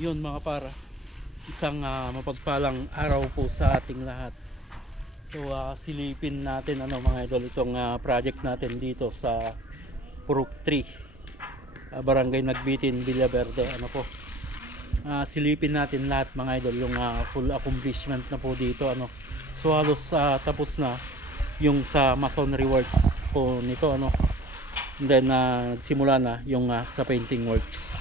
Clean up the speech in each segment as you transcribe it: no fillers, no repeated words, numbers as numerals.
Yun mga para, isang mapagpalang araw po sa ating lahat. So silipin natin mga idol itong project natin dito sa Purok 3, Barangay Nagbitin, Villaverde. Silipin natin lahat mga idol yung full accomplishment na po dito. So halos tapos na yung sa masonry works po nito and then nagsimula na yung sa painting works.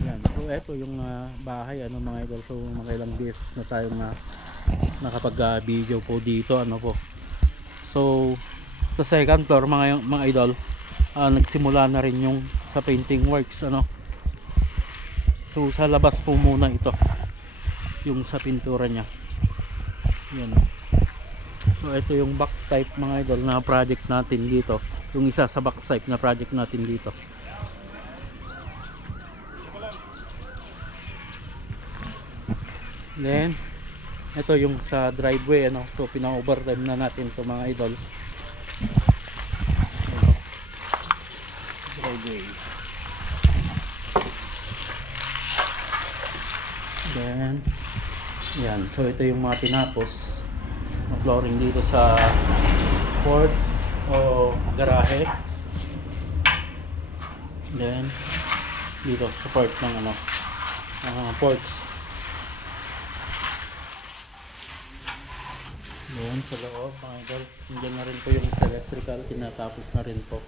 Yan. So eto yung bahay mga idol. So makailang beses na tayong nakapag video po dito So sa second floor mga idol, nagsimula na rin yung sa painting works So sa labas po muna ito yung sa pintura nya. Yan. So ito yung box type mga idol na project natin dito. Yung isa sa box type na project natin dito. Then ito yung sa driveway So pina-overtime na natin to mga idol. Driveway. Then yan, so ito yung mga tinapos na flooring dito sa porch o garahe. Then dito sa part ng porch. Then sa loob mga idol, nandiyan na rin po yung electrical, tinatapos na rin po.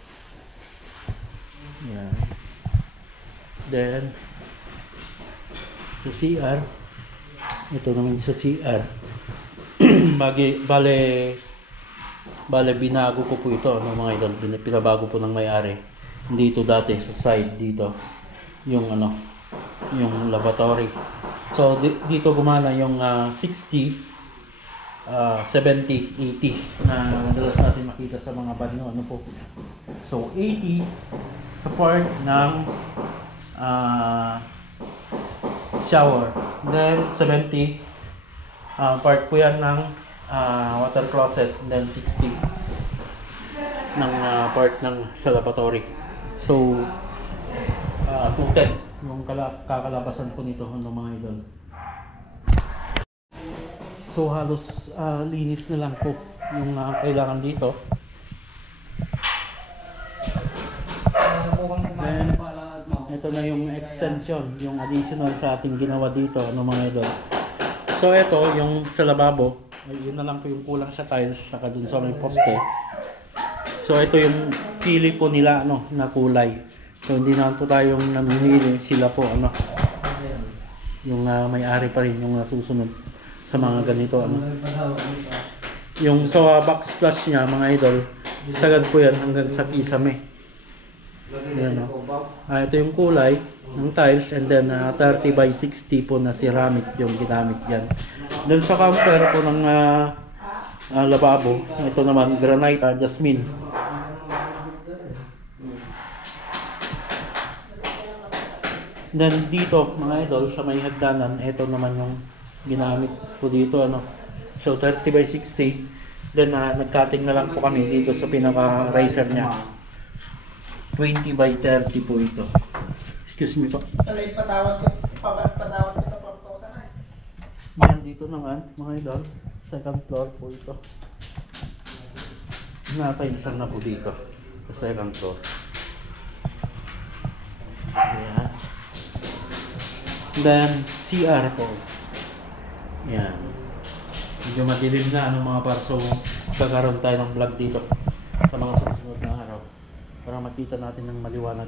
Yan. Then sa CR, ito naman sa CR. bale binago ko po ito mga idol, pinabago po ng may-ari. Dito dati sa side dito yung yung lavatory. So dito gumana yung 60 70, 80 na madalas natin makita sa mga banyo So 80 sa part ng shower, then 70 part po yan ng water closet, then 60 ng part ng sa lavatory. So 210 yung kakalabasan po nito mga idol. So halos linis na lang po yung kailangan dito. Then ito na yung extension, yung additional sa ating ginawa dito mga idol. So ito yung sa lababo, yun na lang po yung kulang sa tiles saka dun sa may poste. So ito yung pili po nila na kulay. So hindi naman po tayong namimili, sila po yung may-ari pa rin yung nasusunod sa mga ganito Yung sa backsplash niya mga idol, sagad po yan hanggang sa kisame. Ayan, ito yung kulay ng tiles, and then 30 by 60 po na ceramic yung ginamit dyan. Then sa counter po ng lababo, ito naman granite jasmine. Then dito mga idol sa may hagdanan, ito naman yung ginamit po dito So 30 by 60. Then nag-cutting na lang po kami dito sa pinaka riser nya. 20 by 30 po ito. Excuse me po. Patawad ko sa 4,000 Yan dito naman mga idol, second floor po ito. Nataysan na po dito sa second floor. Ayan. Then CR po. Yan. Medyo madilim na mga parso. Kakaroon tayo ng vlog dito sa mga susunod na araw para makita natin ng maliwanag.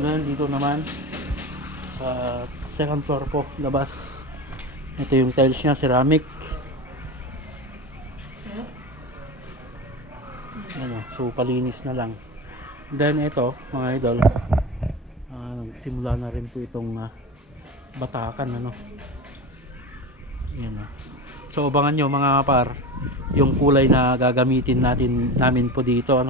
Then dito naman sa second floor po, labas. Ito yung tiles nya, ceramic. So palinis na lang. Then ito mga idol, nagsimula na rin po itong batakan yan So abangan nyo mga par yung kulay na gagamitin namin po dito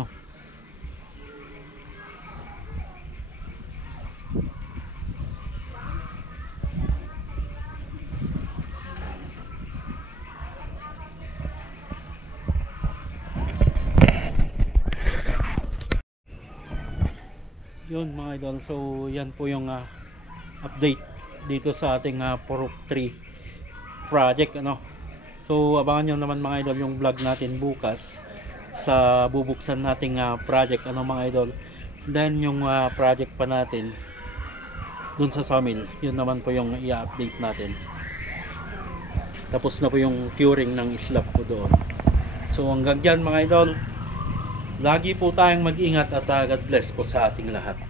Yun mga idol, so yan po yung update dito sa ating Purok 3 project, ano. So abangan nyo naman mga idol yung vlog natin bukas sa bubuksan nating project, ano mga idol. Then yung project pa natin dun sa sawmill, yun naman po yung i-update natin. Tapos na po yung curing ng slab po doon. So hanggang dyan mga idol, lagi po tayong mag-ingat at God bless po sa ating lahat.